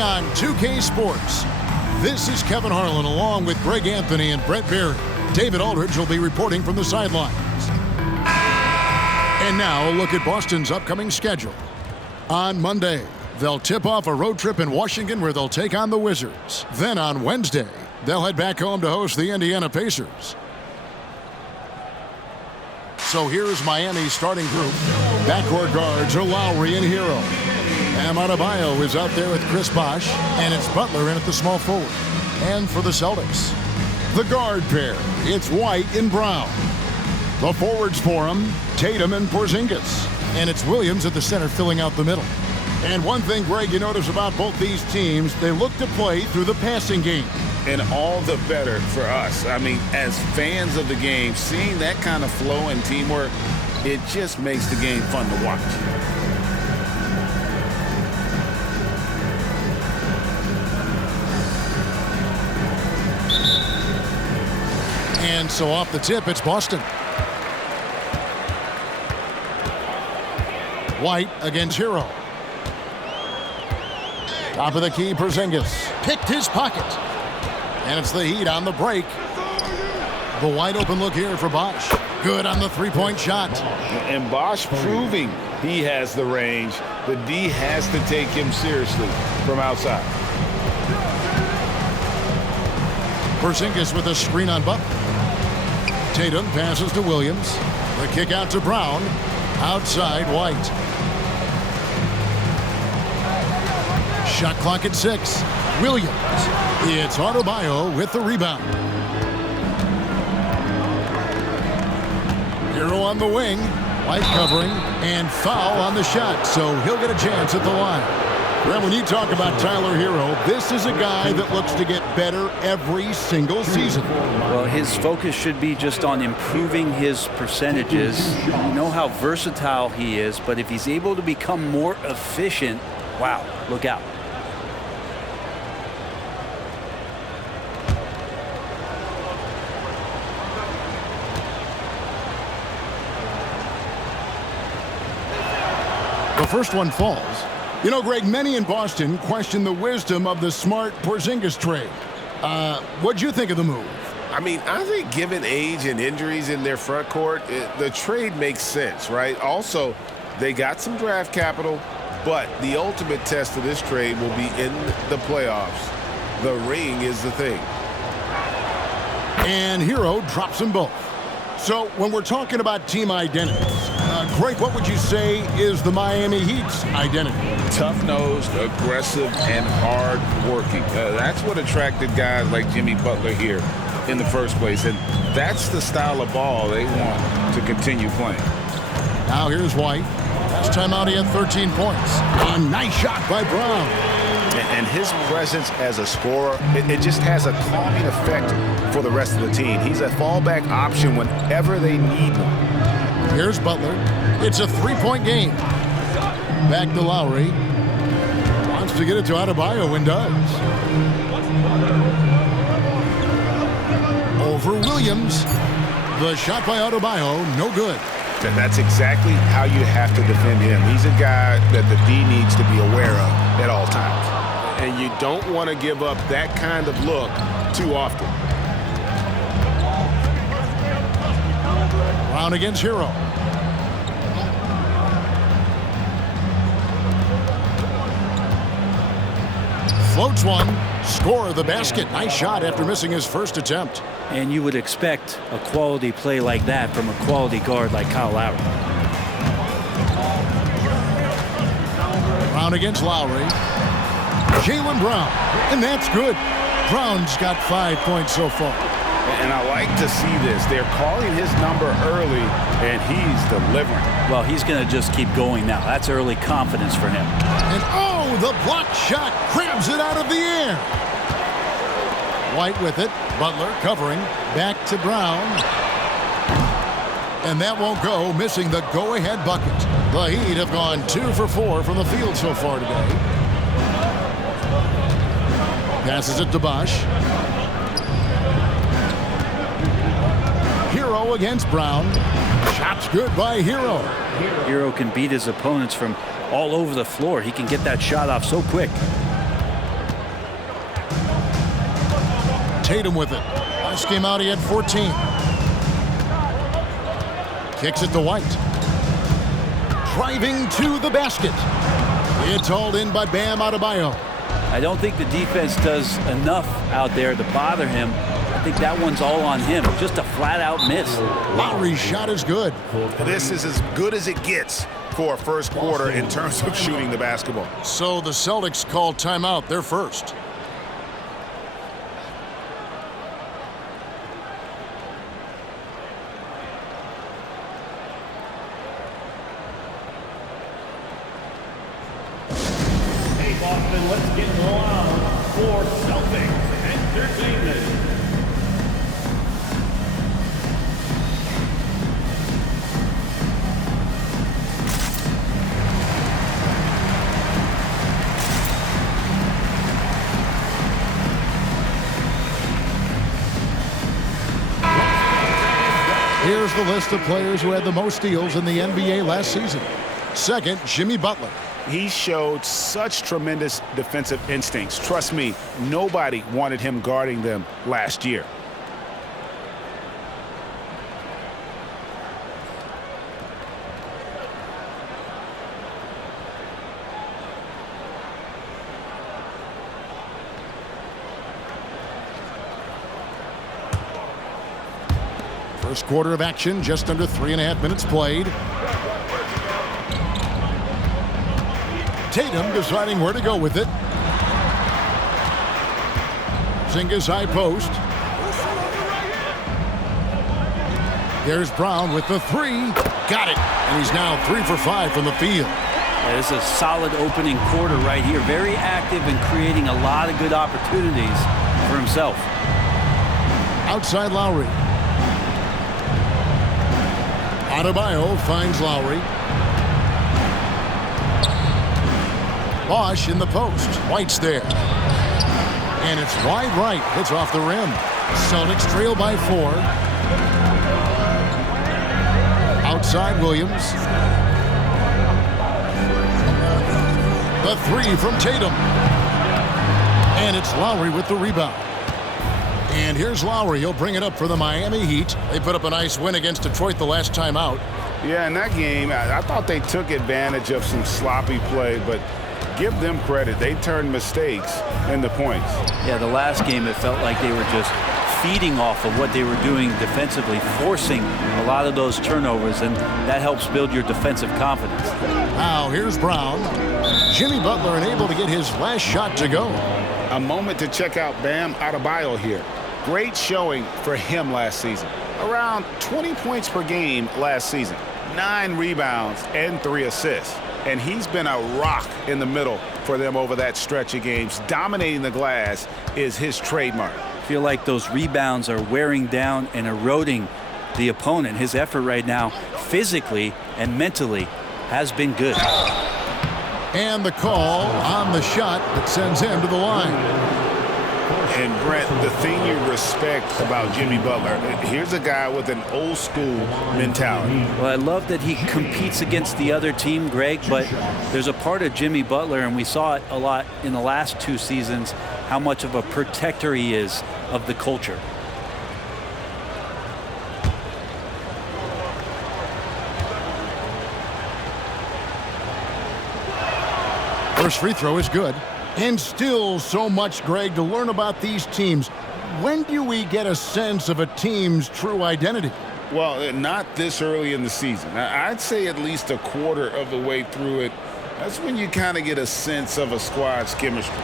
On 2K Sports, this is Kevin Harlan along with Greg Anthony and Brett Berry. David Aldridge will be reporting from the sidelines. And now a look at Boston's upcoming schedule. On Monday, they'll tip off a road trip in Washington where they'll take on the Wizards. Then on Wednesday, they'll head back home to host the Indiana Pacers. So here's Miami's starting group. Backcourt guards are Lowry and Hero. Adebayo is out there with Chris Bosh, and it's Butler in at the small forward. And for the Celtics, the guard pair, it's White and Brown. The forwards for them, Tatum and Porzingis. And it's Williams at the center filling out the middle. And one thing, Greg, you notice about both these teams, they look to play through the passing game. And all the better for us. I mean, as fans of the game, seeing that kind of flow and teamwork, it just makes the game fun to watch. And so off the tip, it's Boston. White against Hero. Top of the key, Porzingis picked his pocket. And it's the Heat on the break. The wide open look here for Bosh. Good on the three-point shot. And Bosh proving he has the range. The D has to take him seriously from outside. Porzingis with a screen on Butler. Tatum passes to Williams. The kick out to Brown. Outside, White. Shot clock at 6. Williams. It's Adebayo with the rebound. Hero on the wing. White covering. And foul on the shot. So he'll get a chance at the line. Well, when you talk about Tyler Hero, this is a guy that looks to get better every single season. Well, his focus should be just on improving his percentages. You know how versatile he is, but if he's able to become more efficient, wow, look out. The first one falls. You know, Greg, many in Boston question the wisdom of the Smart Porzingis trade. What'd you think of the move? I mean, I think given age and injuries in their front court, the trade makes sense, right? Also, they got some draft capital, but the ultimate test of this trade will be in the playoffs. The ring is the thing. And Hero drops them both. So when we're talking about team identities, Greg, what would you say is the Miami Heat's identity? Tough-nosed, aggressive, and hard-working. That's what attracted guys like Jimmy Butler here in the first place. And that's the style of ball they want to continue playing. Now here's White. Last time out he had 13 points. A nice shot by Brown. And his presence as a scorer, it just has a calming effect for the rest of the team. He's a fallback option whenever they need one. Here's Butler. It's a three-point game. Back to Lowry. Wants to get it to Adebayo and does. Over Williams. The shot by Adebayo, no good. And that's exactly how you have to defend him. He's a guy that the D needs to be aware of at all times. And you don't want to give up that kind of look too often. Brown against Hero. Floats one. Score the basket. Nice shot after missing his first attempt. And you would expect a quality play like that from a quality guard like Kyle Lowry. Brown against Lowry. Jaylen Brown. And that's good. Brown's got 5 points so far. And I like to see this. They're calling his number early, and he's delivering. Well, he's going to just keep going now. That's early confidence for him. And oh, the blocked shot grabs it out of the air. White with it. Butler covering. Back to Brown. And that won't go, missing the go-ahead bucket. The Heat have gone 2 for 4 from the field so far today. Passes it to Bosh. Hero against Brown. Shot's good by Hero. Hero can beat his opponents from all over the floor. He can get that shot off so quick. Tatum with it. Last game out, he had 14. Kicks it to White. Driving to the basket. It's hauled in by Bam Adebayo. I don't think the defense does enough out there to bother him. I think that one's all on him. Just a flat-out miss. Lowry's shot is good. This is as good as it gets for a first quarter in terms of shooting the basketball. So the Celtics call timeout. They're first. Hey, Boston, let's get loud for Celtics Entertainment. Here's the list of players who had the most steals in the NBA last season. Second, Jimmy Butler. He showed such tremendous defensive instincts. Trust me, nobody wanted him guarding them last year. First quarter of action, just under 3.5 minutes played. Tatum deciding where to go with it. Zinga's high post. Here's Brown with the three. Got it. And he's now 3 for 5 from the field. Yeah, this is a solid opening quarter right here. Very active and creating a lot of good opportunities for himself. Outside Lowry. Adebayo finds Lowry. Bosh in the post. White's there. And it's wide right. It's off the rim. Celtics trail by 4. Outside Williams. The three from Tatum. And it's Lowry with the rebound. And here's Lowry. He'll bring it up for the Miami Heat. They put up a nice win against Detroit the last time out. Yeah, in that game, I thought they took advantage of some sloppy play, but give them credit. They turned mistakes into points. Yeah, the last game it felt like they were just feeding off of what they were doing defensively, forcing a lot of those turnovers, and that helps build your defensive confidence. Now here's Brown. Jimmy Butler unable to get his last shot to go. A moment to check out Bam Adebayo here. Great showing for him last season. Around 20 points per game last season. 9 rebounds and 3 assists. And he's been a rock in the middle for them over that stretch of games. Dominating the glass is his trademark. I feel like those rebounds are wearing down and eroding the opponent. His effort right now, physically and mentally, has been good. And the call on the shot that sends him to the line. And Brent, the thing you respect about Jimmy Butler, here's a guy with an old school mentality. Well, I love that he competes against the other team, Greg, but there's a part of Jimmy Butler, and we saw it a lot in the last 2 seasons, how much of a protector he is of the culture. First free throw is good. And still so much, Greg, to learn about these teams. When do we get a sense of a team's true identity? Well, not this early in the season. I'd say at least a quarter of the way through it. That's when you kind of get a sense of a squad's chemistry.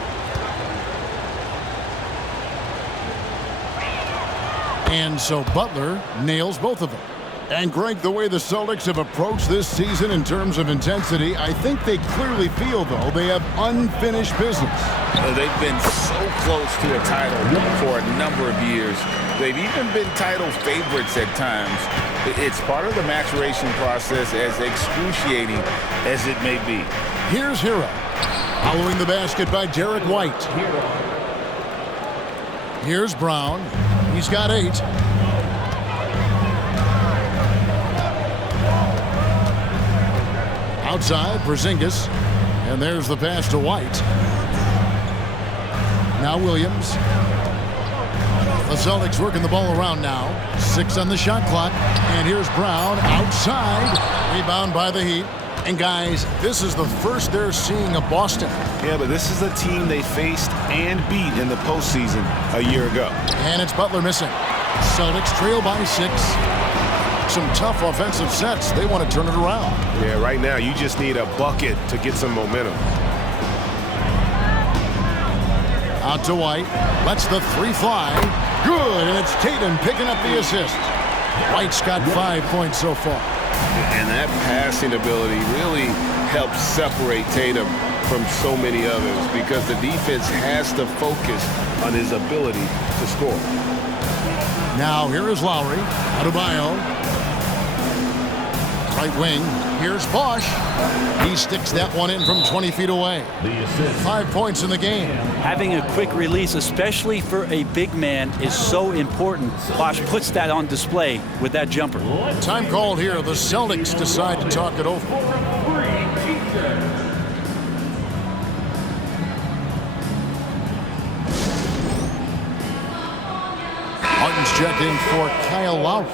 And so Butler nails both of them. And Greg, the way the Celtics have approached this season in terms of intensity, I think they clearly feel, though, they have unfinished business. They've been so close to a title for a number of years. They've even been title favorites at times. It's part of the maturation process, as excruciating as it may be. Here's Hero. Following the basket by Derek White. Here's Brown. He's got 8. Outside, Porzingis. And there's the pass to White. Now Williams. The Celtics working the ball around now. 6 on the shot clock. And here's Brown outside. Rebound by the Heat. And guys, this is the first they're seeing of Boston. Yeah, but this is a team they faced and beat in the postseason a year ago. And it's Butler missing. Celtics trail by 6. Some tough offensive sets. They want to turn it around. Yeah, right now you just need a bucket to get some momentum. Out to White. Lets the 3 fly. Good, and it's Tatum picking up the assist. White's got 5 points so far. And that passing ability really helps separate Tatum from so many others because the defense has to focus on his ability to score. Now here is Lowry. Adebayo. Right wing. Here's Bosch. He sticks that one in from 20 feet away. 5 points in the game. Having a quick release, especially for a big man, is so important. Bosch puts that on display with that jumper. Time called here. The Celtics decide to talk it over. Martin's checked in for Kyle Lowry.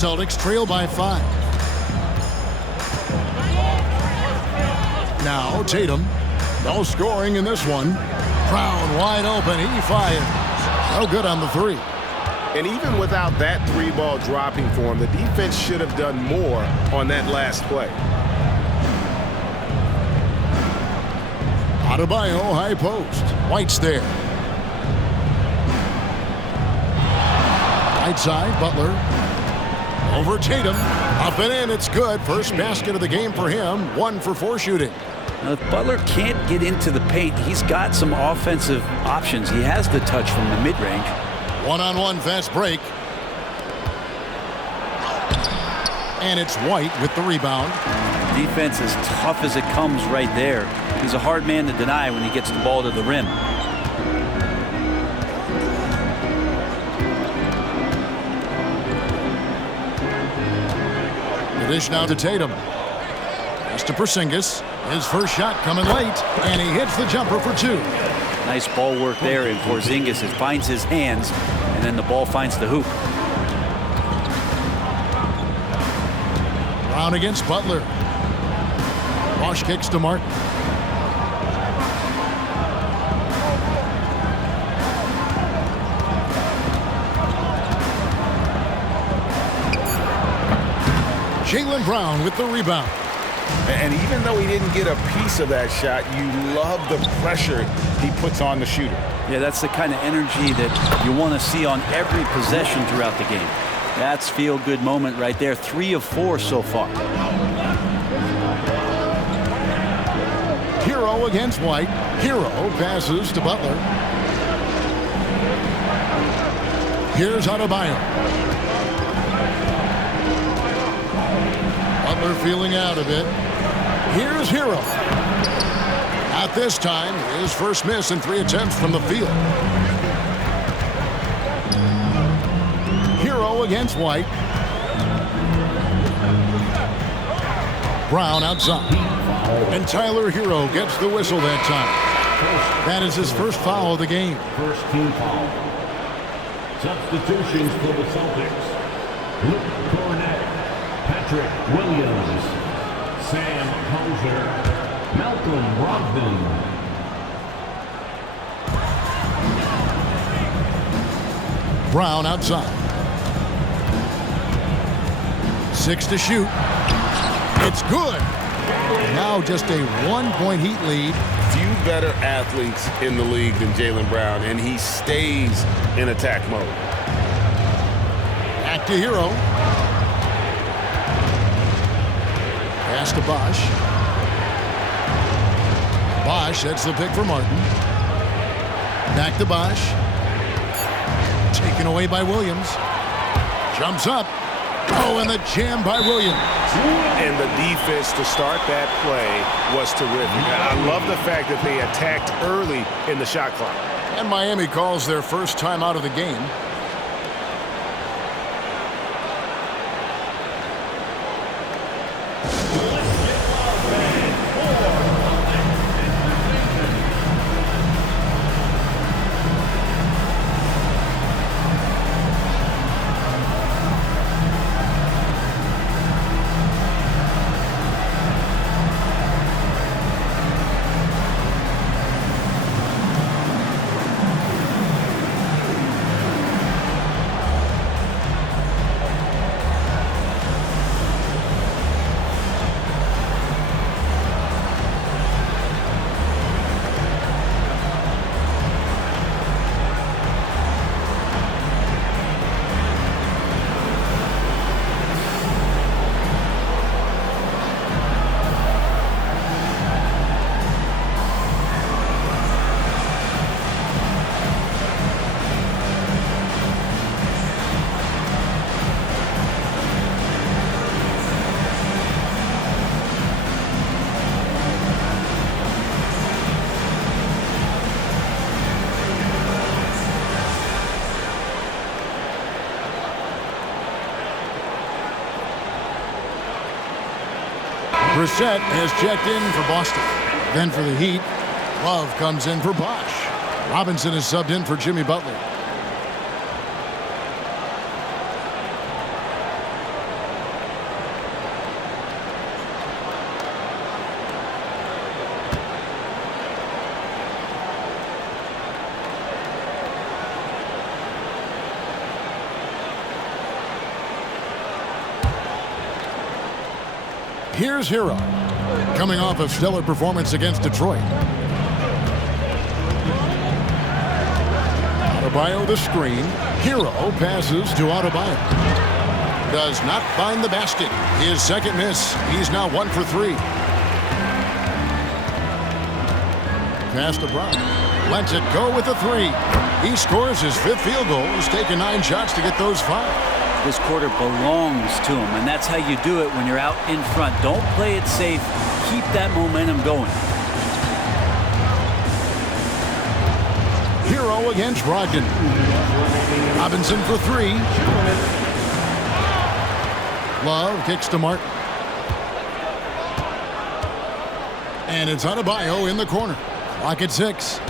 Celtics trail by 5. Now Tatum. No scoring in this one. Brown wide open. He fires. No good on the 3. And even without that 3-ball dropping for him, the defense should have done more on that last play. Adebayo high post. White's there. Right side, Butler. Over Tatum. Up and in. It's good. First basket of the game for him. 1 for 4 shooting. Now, if Butler can't get into the paint, he's got some offensive options. He has the touch from the mid-range. 1-on-1 fast break. And it's White with the rebound. Defense as tough as it comes right there. He's a hard man to deny when he gets the ball to the rim. Dish now to Tatum. Pass to Porzingis. His first shot coming late, and he hits the jumper for 2. Nice ball work there, and Porzingis finds his hands, and then the ball finds the hoop. Brown against Butler. Bosch kicks to Martin. Jaylen Brown with the rebound. And even though he didn't get a piece of that shot, you love the pressure he puts on the shooter. Yeah, that's the kind of energy that you want to see on every possession throughout the game. That's feel-good moment right there. 3 of 4 so far. Hero against White. Hero passes to Butler. Here's Adebayo. Butler feeling out a bit. Here's Hero. At this time, his first miss in 3 attempts from the field. Hero against White. Brown outside. And Tyler Hero gets the whistle that time. That is his first foul of the game. First team foul. Substitutions for the Celtics. Luke Cornett, Patrick Williams, Sam Hauser, Malcolm Brogdon. Brown outside. 6 to shoot. It's good. Now just a 1-point Heat lead. Few better athletes in the league than Jaylen Brown, and he stays in attack mode. Back to Hero. Pass to Bosch. Bosch, that's the pick for Martin. Back to Bosch. Taken away by Williams. Jumps up. Oh, and the jam by Williams. And the defense to start that play was terrific. I love the fact that they attacked early in the shot clock. And Miami calls their first time out of the game. Brissett has checked in for Boston. Then for the Heat, Love comes in for Bosch. Robinson is subbed in for Jimmy Butler. Here's Hero, coming off a stellar performance against Detroit. Adebayo the screen. Hero passes to Adebayo. Does not find the basket. His second miss. He's now 1 for 3. Pass to Brown. Lets it go with a 3. He scores his 5th field goal. He's taken 9 shots to get those 5. This quarter belongs to him, and that's how you do it when you're out in front. Don't play it safe. Keep that momentum going. Hero against Brogdon. Robinson for 3. Love kicks to Martin. And it's Adebayo in the corner. Clock at 6.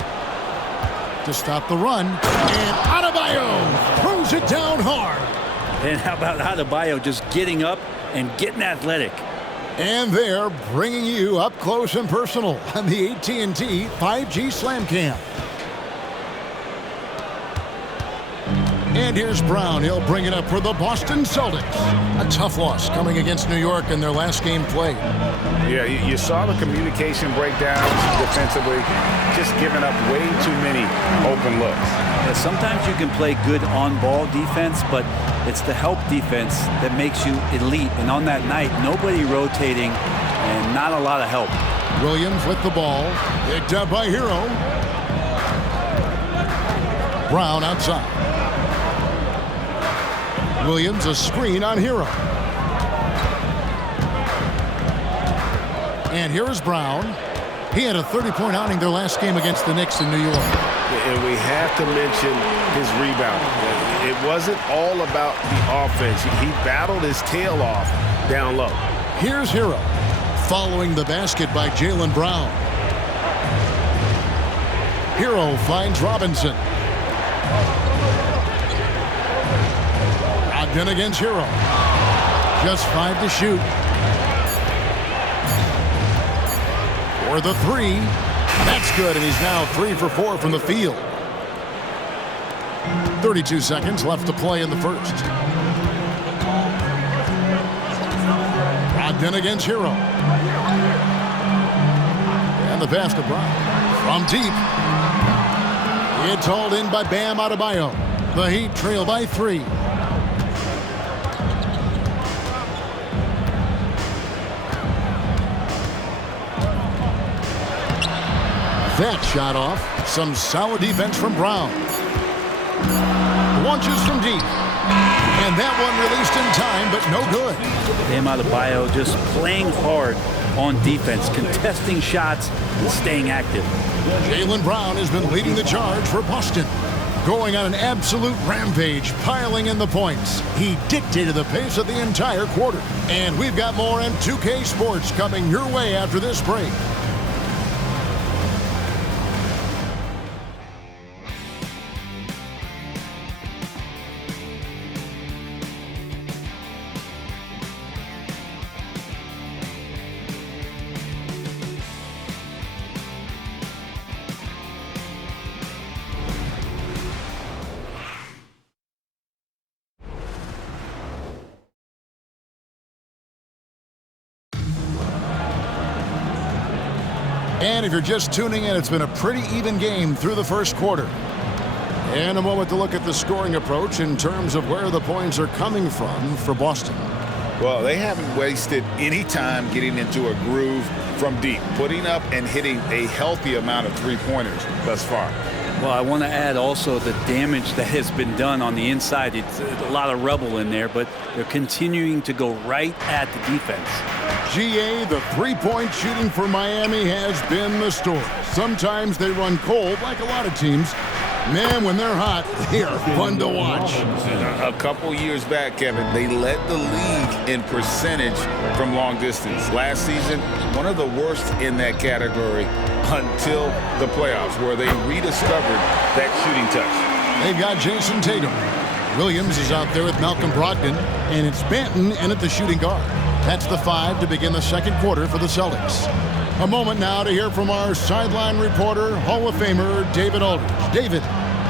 To stop the run. And Adebayo throws it down hard. And how about Adebayo just getting up and getting athletic? And they're bringing you up close and personal on the AT&T 5G Slam Cam. And here's Brown. He'll bring it up for the Boston Celtics. A tough loss coming against New York in their last game played. Yeah, you saw the communication breakdowns defensively, just giving up way too many open looks. Yeah, sometimes you can play good on-ball defense, but it's the help defense that makes you elite. And on that night, nobody rotating and not a lot of help. Williams with the ball. Picked up by Hero. Brown outside. Williams a screen on Hero. And here is Brown. He had a 30-point outing their last game against the Knicks in New York. And we have to mention his rebounding. It wasn't all about the offense. He battled his tail off down low. Here's Hero following the basket by Jaylen Brown. Hero finds Robinson. Brogdon against Hero. Just 5 to shoot. For the 3. That's good, and he's now 3 for 4 from the field. 32 seconds left to play in the first. Brogdon against Hero. And the pass to Brown. From deep. It's hauled in by Bam Adebayo. The Heat trail by 3. That shot off. Some solid defense from Brown. Launches from deep. And That one released in time, but no good. Bam Adebayo just playing hard on defense, contesting shots, and staying active. Jaylen Brown has been leading the charge for Boston. Going on an absolute rampage, piling in the points. He dictated the pace of the entire quarter. And we've got more M2K Sports coming your way after this break. And if you're just tuning in, it's been a pretty even game through the first quarter. And a moment to look at the scoring approach in terms of where the points are coming from for Boston. Well, they haven't wasted any time getting into a groove from deep, putting up and hitting a healthy amount of three-pointers thus far. Well, I want to add also the damage that has been done on the inside. It's a lot of rubble in there, but they're continuing to go right at the defense. GA, the three-point shooting for Miami has been the story. Sometimes they run cold, like a lot of teams. Man, when they're hot, they are fun to watch. A couple years back, Kevin, they led the league in percentage from long distance. Last season, one of the worst in that category until the playoffs, where they rediscovered that shooting touch. They've got Jason Tatum. Williams is out there with Malcolm Brogdon, and it's Banton in at the shooting guard. That's the 5 to begin the second quarter for the Celtics. A moment now to hear from our sideline reporter, Hall of Famer David Aldridge. David.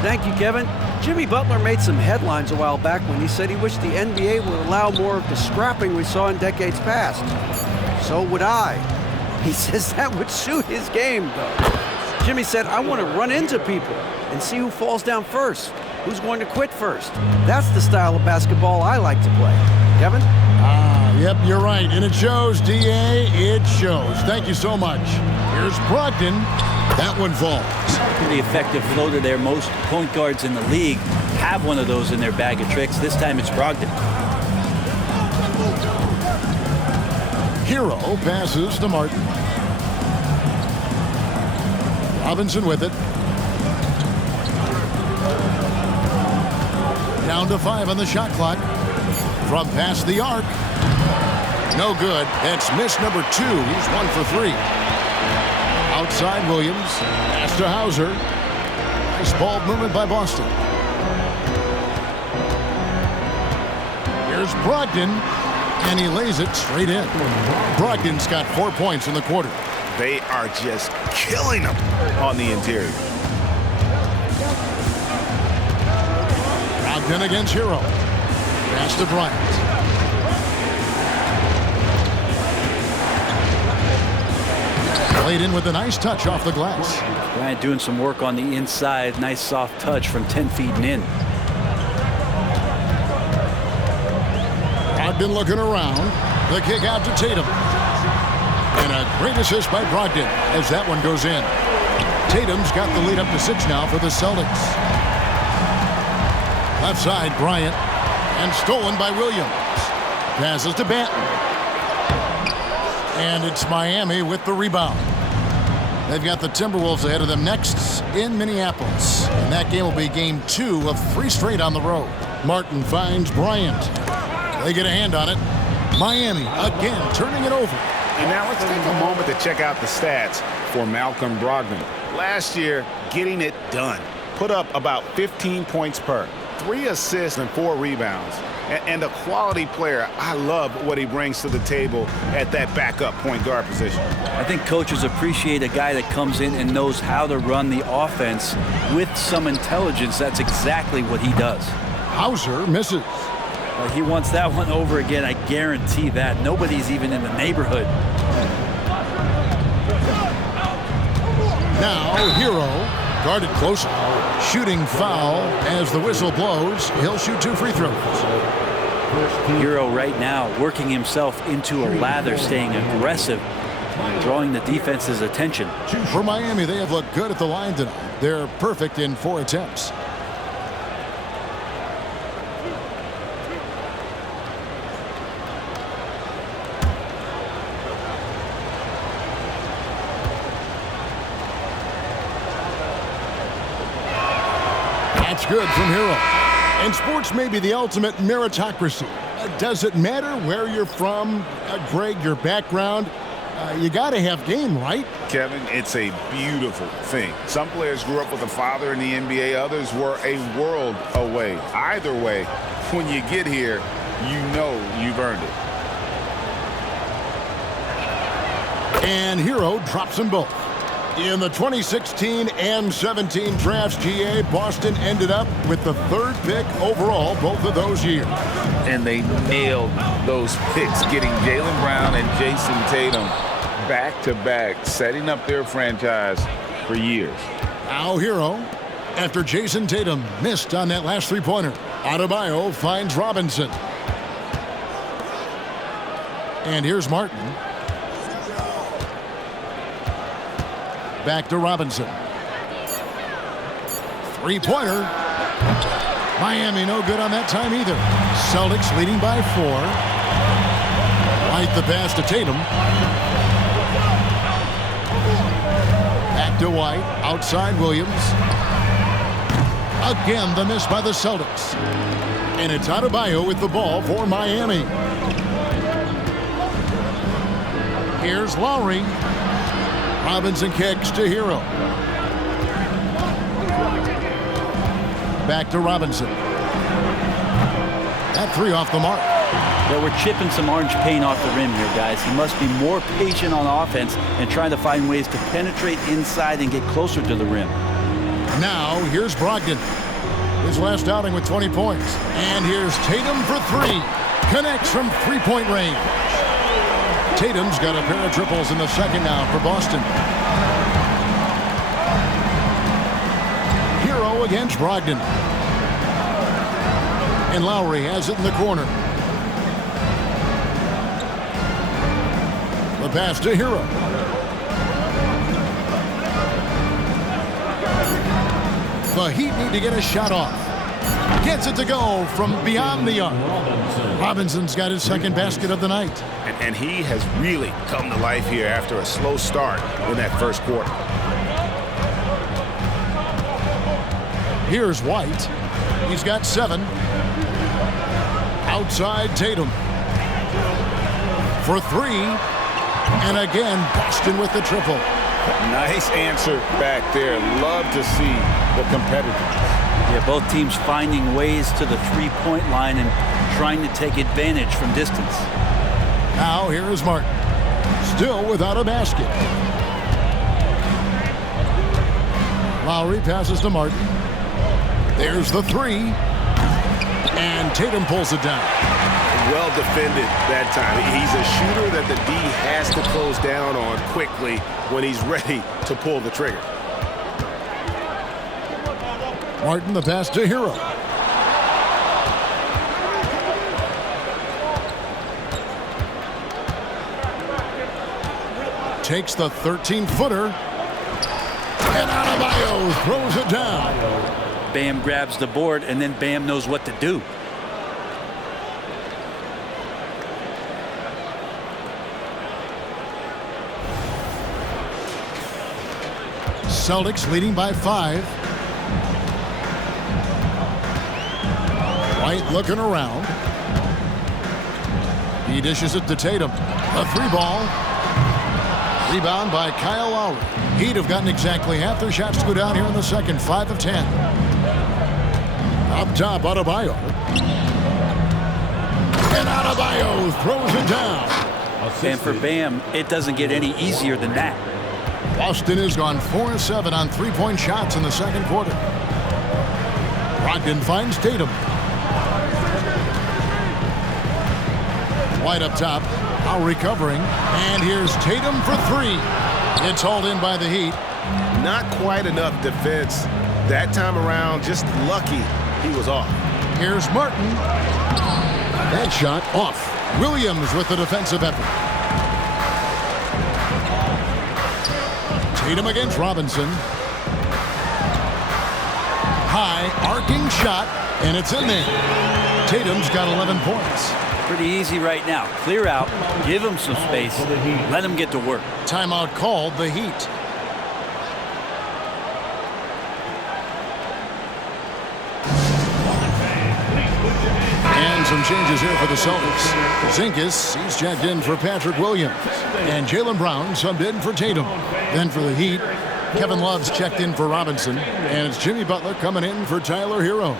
Thank you, Kevin. Jimmy Butler made some headlines a while back when he said he wished the NBA would allow more of the scrapping we saw in decades past. So would I. He says that would suit his game, though. Jimmy said, I want to run into people and see who falls down first, who's going to quit first. That's the style of basketball I like to play. Kevin? Yep, you're right. And it shows, DA. It shows. Thank you so much. Here's Brogdon. That one falls. Pretty effective floater there. Most point guards in the league have one of those in their bag of tricks. This time it's Brogdon. Hero passes to Martin. Robinson with it. Down to 5 on the shot clock. From past the arc. No good. That's miss number 2. He's 1 for 3. Outside Williams. Pass to Hauser. Nice ball movement by Boston. Here's Brogdon. And he lays it straight in. Brogdon's got 4 points in the quarter. They are just killing them on the interior. Brogdon against Hero. Pass to Bryant. Played in with a nice touch off the glass. Bryant doing some work on the inside. Nice soft touch from 10 feet and in. Brogdon looking around. The kick out to Tatum. And a great assist by Brogdon as that one goes in. Tatum's got the lead up to 6 now for the Celtics. Left side, Bryant. And stolen by Williams. Passes to Banton. And it's Miami with the rebound. They've got the Timberwolves ahead of them next in Minneapolis. And that game will be game 2 of 3 straight on the road. Martin finds Bryant. They get a hand on it. Miami again turning it over. And now let's take a moment to check out the stats for Malcolm Brogdon. Last year, getting it done. Put up about 15 points per, 3 assists and 4 rebounds. And a quality player. I love what he brings to the table at that backup point guard position. I think coaches appreciate a guy that comes in and knows how to run the offense with some intelligence. That's exactly what he does. Hauser misses. He wants that one over again. I guarantee that. Nobody's even in the neighborhood. Now, Hero guarded closer. Shooting foul as the whistle blows. He'll shoot 2 free throws. Hero right now working himself into a lather, staying aggressive, drawing the defense's attention. For Miami, they have looked good at the line tonight. They're perfect in 4 attempts. good from Hero. And sports may be the ultimate meritocracy. Does it matter where you're from, Greg, your background? You got to have game, right? Kevin, it's a beautiful thing. Some players grew up with a father in the NBA. Others were a world away. Either way, when you get here, you know you've earned it. And Hero drops them both. In the 2016 and 17 drafts, GA, Boston ended up with the 3rd pick overall both of those years. And they nailed those picks, getting Jaylen Brown and Jason Tatum back-to-back, setting up their franchise for years. Now Hero, after Jason Tatum missed on that last three-pointer, Adebayo finds Robinson. And here's Martin. Back to Robinson. Three-pointer. Miami no good on that time either. Celtics leading by 4. White the pass to Tatum. Back to White. Outside Williams. Again the miss by the Celtics. And it's Adebayo with the ball for Miami. Here's Lowry. Robinson kicks to Hero. Back to Robinson. That 3 off the mark. Yeah, we're chipping some orange paint off the rim here, guys. He must be more patient on offense and trying to find ways to penetrate inside and get closer to the rim. Now here's Brogdon. His last outing with 20 points. And here's Tatum for 3. Connects from three-point range. Tatum's got a pair of triples in the second now for Boston. Hero against Brogdon. And Lowry has it in the corner. The pass to Hero. The Heat need to get a shot off. Gets it to go from beyond the arc. Robinson's got his second basket of the night. And he has really come to life here after a slow start in that first quarter. Here's White. He's got 7. Outside Tatum. For 3. And again, Boston with the triple. Nice answer back there. Love to see the competitiveness. Yeah, both teams finding ways to the three-point line and trying to take advantage from distance. Now here is Martin. Still without a basket. Lowry passes to Martin. There's the 3. And Tatum pulls it down. Well defended that time. He's a shooter that the D has to close down on quickly when he's ready to pull the trigger. Martin the pass to Hero. Takes the 13-footer. And Adebayo throws it down. Bam grabs the board, and then Bam knows what to do. Celtics leading by 5. White looking around. He dishes it to Tatum. A 3-ball. Rebound by Kyle Lowry. He'd have gotten exactly half their shots to go down here in the second. 5 of 10. Up top, Adebayo. And Adebayo throws it down. And for Bam, it doesn't get any easier than that. Boston has gone 4 of 7 on 3-point shots in the second quarter. Brogdon finds Tatum. White up top. Now recovering. And here's Tatum for 3. It's hauled in by the Heat. Not quite enough defense that time around. Just lucky he was off. Here's Martin. That shot off. Williams with the defensive effort. Tatum against Robinson. High arcing shot, and it's in there. Tatum's got 11 points. Pretty easy right now. Clear out, give him some space, let him get to work. Timeout called, the Heat. some changes here for the Celtics. Zinkis, he's checked in for Patrick Williams. And Jaylen Brown subbed in for Tatum. Then for the Heat, Kevin Love's checked in for Robinson. And it's Jimmy Butler coming in for Tyler Hero.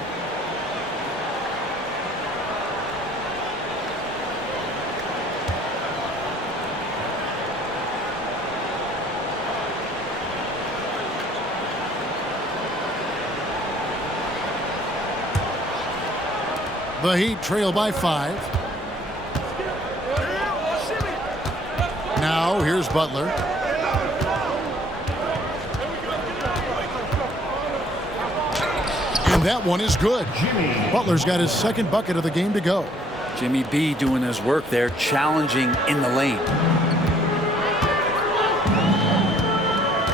The Heat trail by 5. Now here's Butler. And that one is good. Butler's got his second bucket of the game to go. Jimmy B doing his work there, challenging in the lane.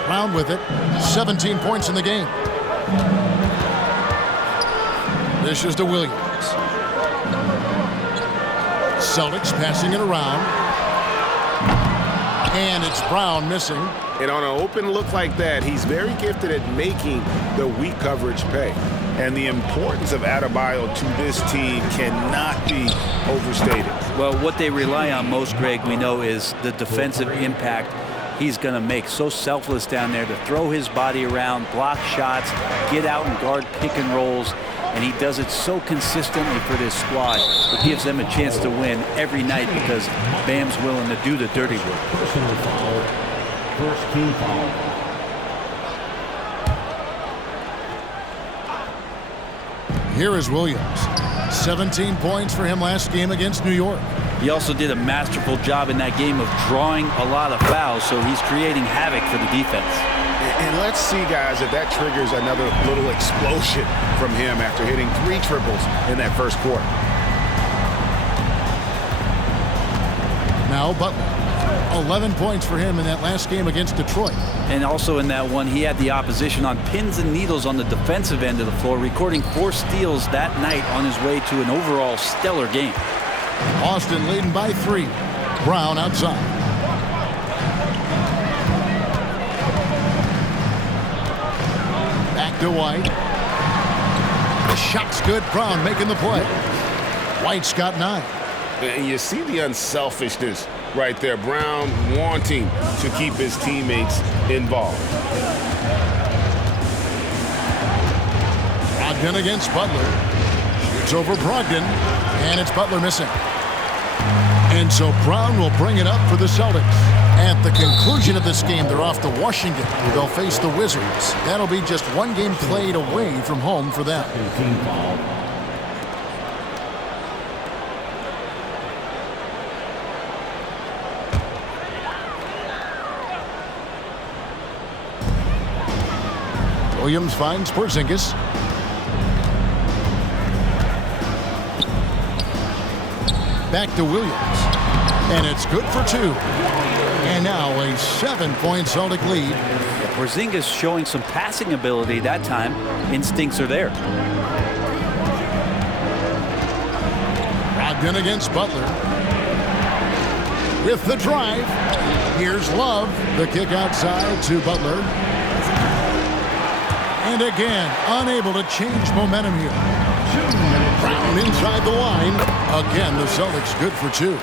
Brown with it. 17 points in the game. This is to Williams. Celtics passing it around. And it's Brown missing. And on an open look like that, he's very gifted at making the weak coverage pay. And the importance of Adebayo to this team cannot be overstated. Well, what they rely on most, Greg, we know, is the defensive impact he's going to make. So selfless down there to throw his body around, block shots, get out and guard pick and rolls. And he does it so consistently for this squad. It gives them a chance to win every night because Bam's willing to do the dirty work. Personal foul. First team foul. Here is Williams. 17 points for him last game against New York. He also did a masterful job in that game of drawing a lot of fouls, so he's creating havoc for the defense. And let's see, guys, if that triggers another little explosion from him after hitting 3 triples in that first quarter. Now Butler. 11 points for him in that last game against Detroit. And also in that one, he had the opposition on pins and needles on the defensive end of the floor, recording 4 steals that night on his way to an overall stellar game. Austin leading by 3. Brown outside. Back to White. The shot's good. Brown making the play. White's got 9. And you see the unselfishness right there. Brown wanting to keep his teammates involved. Brogdon against Butler. Shoots over Brogdon. And it's Butler missing. And so Brown will bring it up for the Celtics. At the conclusion of this game, they're off to Washington, where they'll face the Wizards. That'll be just one game played away from home for them. Team foul. Williams finds Porzingis. Back to Williams. And it's good for 2. And now a 7-point Celtic lead. Porzingis showing some passing ability that time. Instincts are there. Brogdon against Butler. With the drive. Here's Love. The kick outside to Butler. And again, unable to change momentum here. Brown inside the line. Again, the Celtics good for 2.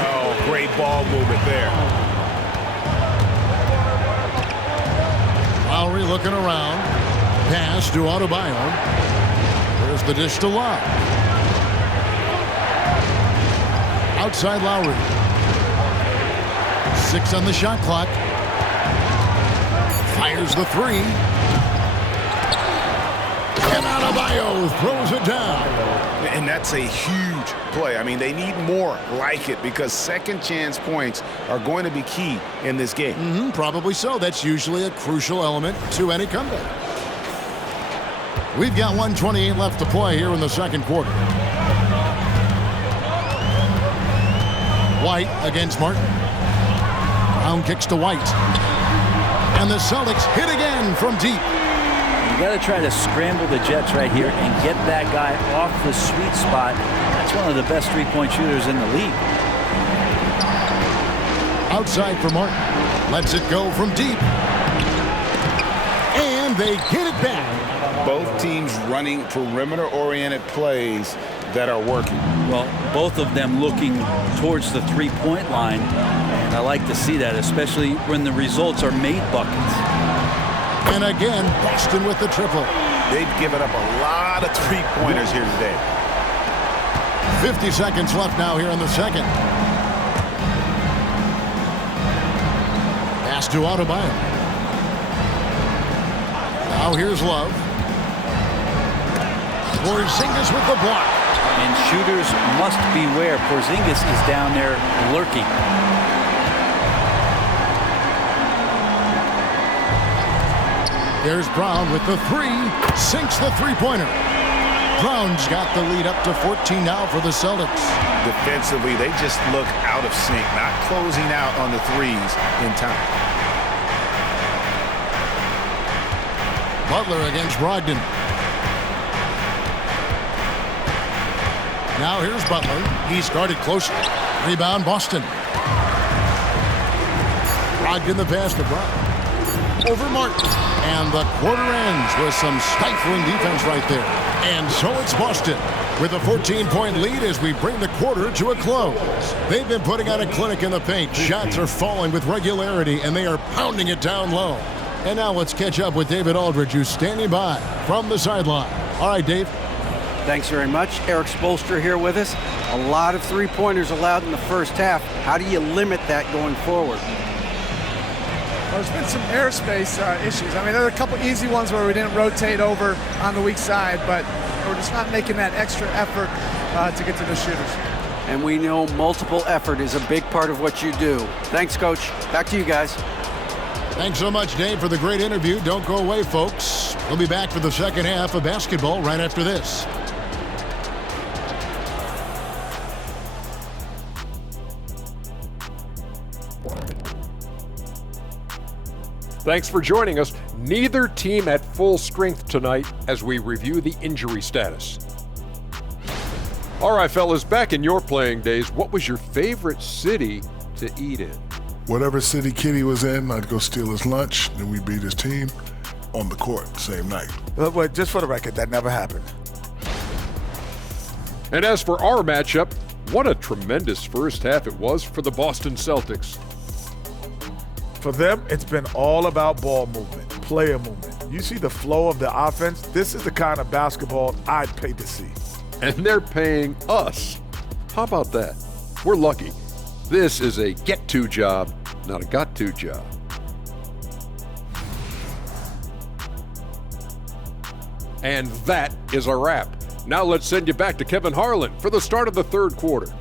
Oh, great ball movement there. Lowry looking around. Pass to Adebayo. There's the dish to Love. Outside Lowry. 6 on the shot clock. Fires the 3. And Adebayo throws it down. And that's a huge play. I mean, they need more like it because second chance points are going to be key in this game. Probably so. That's usually a crucial element to any comeback. We've got 1:28 left to play here in the second quarter. White against Martin. Brown kicks to White. And the Celtics hit again from deep. You got to try to scramble the Jets right here and get that guy off the sweet spot. That's one of the best three-point shooters in the league. Outside for Martin. Lets it go from deep. And they get it back. Both teams running perimeter-oriented plays that are working. Well, both of them looking towards the three-point line, and I like to see that, especially when the results are made buckets. And again, Boston with the triple. They've given up a lot of three-pointers here today. 50 seconds left now here in the second. Pass to Adebayo. Now here's Love. Porzingis with the block. And shooters must beware. Porzingis is down there lurking. There's Brown with the three. Sinks the three-pointer. Brown's got the lead up to 14 now for the Celtics. Defensively, they just look out of sync, not closing out on the threes in time. Butler against Brogdon. Now here's Butler. He started close. Rebound Boston. Brogdon the pass to Brown. Over Martin. And the quarter ends with some stifling defense right there. And so it's Boston with a 14-point lead as we bring the quarter to a close. They've been putting on a clinic in the paint. Shots are falling with regularity, and they are pounding it down low. And now let's catch up with David Aldridge, who's standing by from the sideline. All right, Dave. Thanks very much. Eric Spoelstra here with us. A lot of three-pointers allowed in the first half. How do you limit that going forward? Well, there's been some airspace issues. I mean, there are a couple easy ones where we didn't rotate over on the weak side, but we're just not making that extra effort to get to the shooters. And we know multiple effort is a big part of what you do. Thanks, Coach. Back to you guys. Thanks so much, Dave, for the great interview. Don't go away, folks. We'll be back for the second half of basketball right after this. Thanks for joining us. Neither team at full strength tonight as we review the injury status. All right, fellas, back in your playing days, what was your favorite city to eat in? Whatever city Kitty was in, I'd go steal his lunch, then we'd beat his team on the court the same night. But just for the record, that never happened. And as for our matchup, what a tremendous first half it was for the Boston Celtics. For them, it's been all about ball movement, player movement. You see the flow of the offense? This is the kind of basketball I'd pay to see. And they're paying us. How about that? We're lucky. This is a get-to job, not a got-to job. And that is a wrap. Now let's send you back to Kevin Harlan for the start of the third quarter.